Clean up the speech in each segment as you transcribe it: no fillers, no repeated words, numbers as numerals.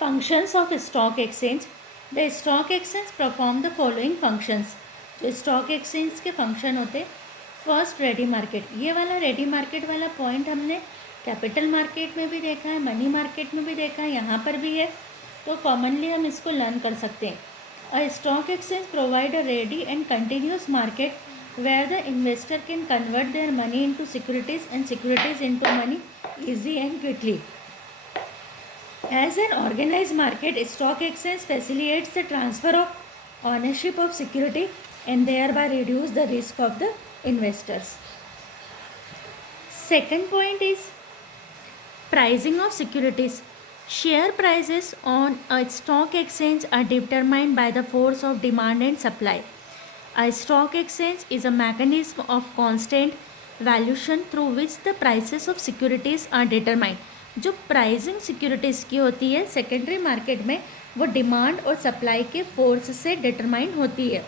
Functions of stock exchange. The stock exchange perform the following functions. जो stock exchange के function होते, first ready market. ये वाला ready market वाला point हमने कैपिटल मार्केट में भी देखा है, मनी मार्केट में भी देखा है, यहाँ पर भी है, तो कॉमनली हम इसको लर्न कर सकते हैं। A stock exchange provide a ready and continuous market where the investor can convert their money into securities and securities into money easy and quickly. As an organized market, stock exchange facilitates the transfer of ownership of security and thereby reduce the risk of the investors. Second point is pricing of securities. Share prices on a stock exchange are determined by the force of demand and supply. A stock exchange is a mechanism of constant valuation through which the prices of securities are determined. जो pricing securities की होती है secondary market में, वो demand और supply के force से determine होती है।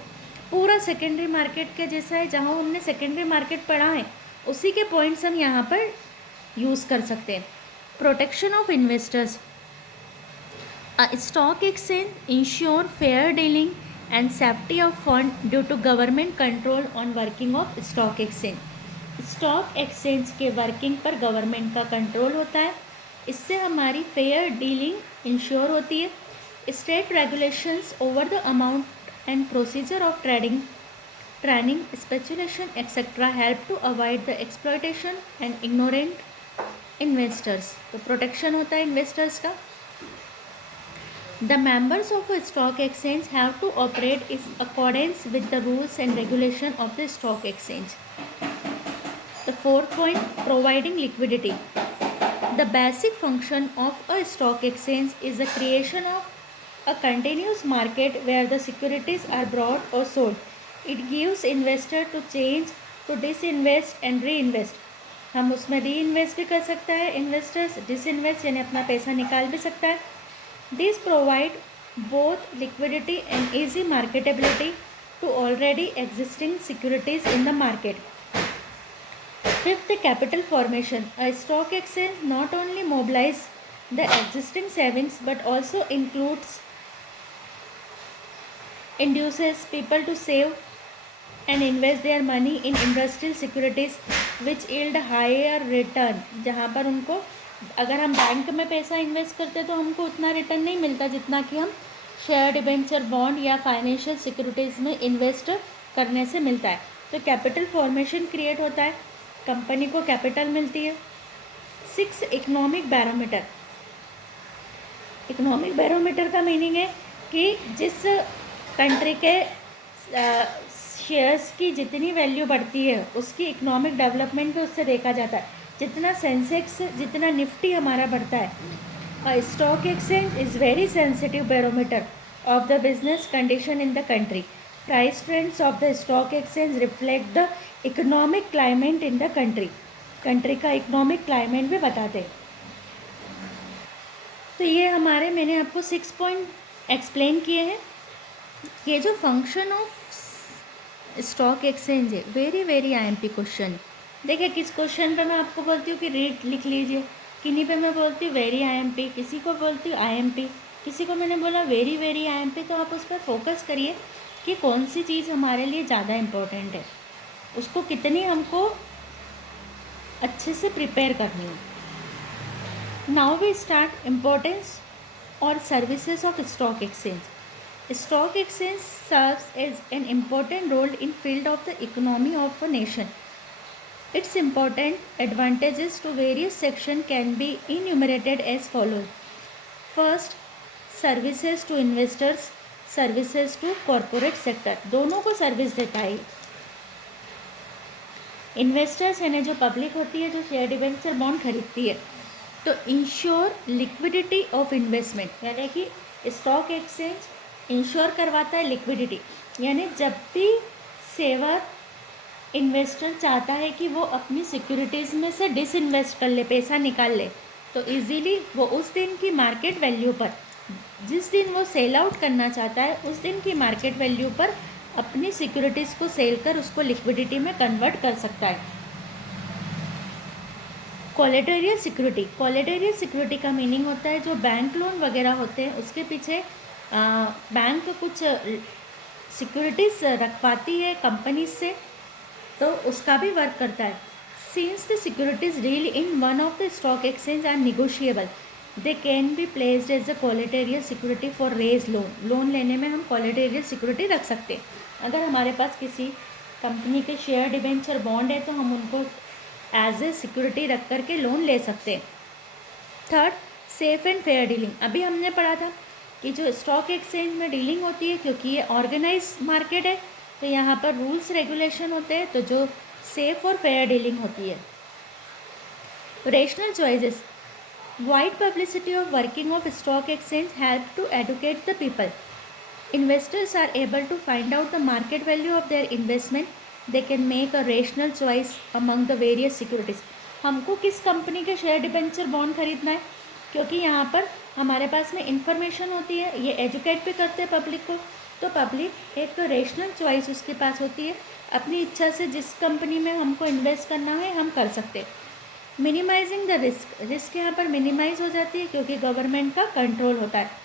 पूरा सेकेंडरी मार्केट के जैसा है, जहाँ हमने सेकेंडरी मार्केट पढ़ा है उसी के पॉइंट्स हम यहाँ पर यूज़ कर सकते हैं। Protection of investors. A stock exchange ensure fair dealing and safety of fund due to government control on working of stock exchange. Stock exchange के वर्किंग पर गवर्नमेंट का कंट्रोल होता है, इससे हमारी फेयर डीलिंग इंश्योर होती है। State regulations over the amount and procedure of training speculation etcetera help to avoid the exploitation and ignorant investors. तो प्रोटेक्शन होता है इन्वेस्टर्स का। The members of a stock exchange have to operate in accordance with the rules and regulation of the stock exchange. The fourth point, providing liquidity. The basic function of a stock exchange is the creation of a continuous market where the securities are bought or sold. It gives investor to change, to disinvest and reinvest. हम उसमें reinvest भी कर सकता है investors, disinvest यानी अपना पैसा निकाल भी सकता है। These provide both liquidity and easy marketability to already existing securities in the market. Fifth, capital formation. A stock exchange not only mobilizes the existing savings but also induces people to save and invest their money in industrial securities which yield higher return. जहाँ पर उनको, अगर हम bank में पैसा invest करते तो हमको उतना रिटर्न नहीं मिलता जितना कि हम शेयर डिबेंचर बॉन्ड या फाइनेंशियल सिक्योरिटीज़ में इन्वेस्ट करने से मिलता है। तो कैपिटल फॉर्मेशन क्रिएट होता है, कंपनी को कैपिटल मिलती है। 6, इकोनॉमिक बैरोमीटर। इकोनॉमिक बैरोमीटर का मीनिंग है कि जिस कंट्री के शेयर्स की जितनी वैल्यू बढ़ती है उसकी इकोनॉमिक डेवलपमेंट भी उससे देखा जाता है। जितना सेंसेक्स, जितना निफ्टी हमारा बढ़ता है। Stock exchange is very sensitive barometer of the business condition in the country. Price trends of the stock exchange reflect the economic climate in the country. Country का इकोनॉमिक क्लाइमेट भी बताते हैं। तो ये हमारे, मैंने आपको 6 पॉइंट एक्सप्लेन किए हैं। ये जो फंक्शन ऑफ स्टॉक एक्सचेंज है, वेरी वेरी IMP क्वेश्चन। देखिए किस क्वेश्चन पे मैं आपको बोलती हूँ कि रीड लिख लीजिए, किन्हीं पे मैं बोलती हूँ वेरी IMP, किसी को बोलती हूँ IMP, किसी को मैंने बोला वेरी वेरी IMP। तो आप उस पर फोकस करिए कि कौन सी चीज़ हमारे लिए ज़्यादा इम्पोर्टेंट है, उसको कितनी हमको अच्छे से प्रिपेयर करनी है। नाउ वी स्टार्ट इम्पोर्टेंस और services of stock exchange. Stock exchange serves as an important role in field of the economy of a nation. Its important advantages to various sections can be enumerated as follows. First, services to investors, services to corporate sector. दोनों को service देता है। Investors यानी जो public होती है, जो share debenture bond खरीदती है, तो इंश्योर लिक्विडिटी ऑफ इन्वेस्टमेंट, यानी कि स्टॉक एक्सचेंज इंश्योर करवाता है लिक्विडिटी। यानी जब भी सेवर इन्वेस्टर चाहता है कि वो अपनी सिक्योरिटीज़ में से डिसइन्वेस्ट कर ले, पैसा निकाल ले, तो इजीली वो उस दिन की मार्केट वैल्यू पर, जिस दिन वो सेल आउट करना चाहता है उस दिन की मार्केट वैल्यू पर अपनी सिक्योरिटीज़ को सेल कर उसको लिक्विडिटी में कन्वर्ट कर सकता है। कोलेटरियल सिक्योरिटी का मीनिंग होता है जो बैंक लोन वगैरह होते हैं उसके पीछे बैंक कुछ सिक्योरिटीज़ रखवाती है कंपनीज से, तो उसका भी वर्क करता है. Since the securities deal in one of the stock exchange are negotiable, they can be placed as a collateral security for raise loan लेने में हम कोलेटेरियल सिक्योरिटी रख सकते हैं. अगर हमारे पास किसी कंपनी के शेयर डिबेंचर बॉन्ड है तो हम उनको एज ए सिक्योरिटी रख करके लोन ले सकते हैं. Third, safe and fair dealing. अभी हमने पढ़ा था कि जो स्टॉक एक्सचेंज में डीलिंग होती है, क्योंकि ये ऑर्गेनाइज मार्केट है तो यहाँ पर रूल्स रेगुलेशन होते हैं, तो जो सेफ और फेयर डीलिंग होती है. Rational choices. Wide publicity of working of stock exchange help to educate the people. Investors are able to find out the market value of their investment. They can make a rational choice among the various securities. हमको किस company के share debenture bond खरीदना है, क्योंकि यहाँ पर हमारे पास में इंफॉर्मेशन होती है, ये एजुकेट भी करते हैं पब्लिक को, तो पब्लिक एक तो रेशनल चॉइस उसके पास होती है, अपनी इच्छा से जिस कंपनी में हमको इन्वेस्ट करना है हम कर सकते हैं. मिनिमाइजिंग द रिस्क यहाँ पर मिनिमाइज हो जाती है क्योंकि गवर्नमेंट का कंट्रोल होता है.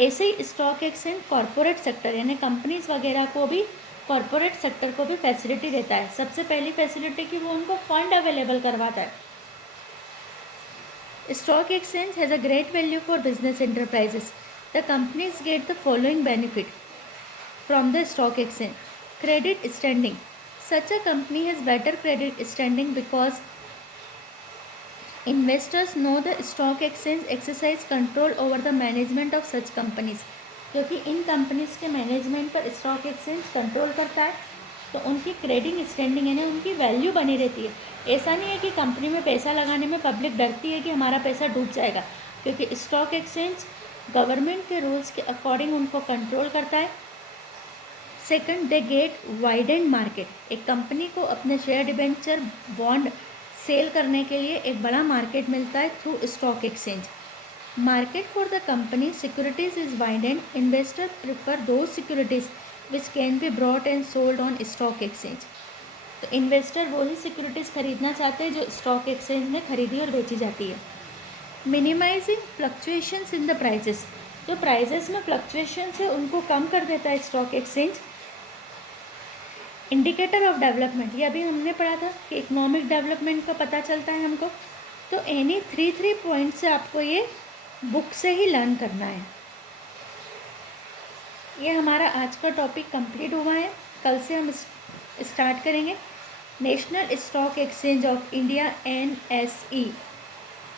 ऐसे ही स्टॉक एक्सचेंज कॉरपोरेट सेक्टर यानी कंपनीज वगैरह को भी, कॉरपोरेट सेक्टर को भी फैसिलिटी देता है. सबसे पहली फैसिलिटी कि वो उनको फंड अवेलेबल करवाता है. Stock exchange has a great value for business enterprises. The companies get the following benefit from the stock exchange. Credit standing. Such a company has better credit standing because investors know the stock exchange exercise control over the management of such companies. क्योंकि इन companies के management पर stock exchange control करता है, तो उनकी credit standing यानी उनकी value बनी रहती है. ऐसा नहीं है कि कंपनी में पैसा लगाने में पब्लिक डरती है कि हमारा पैसा डूब जाएगा, क्योंकि स्टॉक एक्सचेंज गवर्नमेंट के रूल्स के अकॉर्डिंग उनको कंट्रोल करता है. Second, they get widened market. एक कंपनी को अपने शेयर डिबेंचर बॉन्ड सेल करने के लिए एक बड़ा मार्केट मिलता है through stock exchange. Market for the company securities is widened. Investor prefer दो securities which can be bought and sold on stock exchange. तो इन्वेस्टर वही सिक्योरिटीज़ खरीदना चाहते हैं जो स्टॉक एक्सचेंज में खरीदी और बेची जाती है. Minimizing fluctuations in the prices. जो प्राइजेस में फ्लक्चुएशंस है उनको कम कर देता है stock exchange. Indicator of development, ये अभी हमने पढ़ा था कि इकोनॉमिक डेवलपमेंट का पता चलता है हमको, तो एनी थ्री पॉइंट से आपको ये बुक से ही लर्न करना है. ये हमारा आज का टॉपिक कंप्लीट हुआ है. कल से हम स्टार्ट करेंगे national stock exchange of India NSE.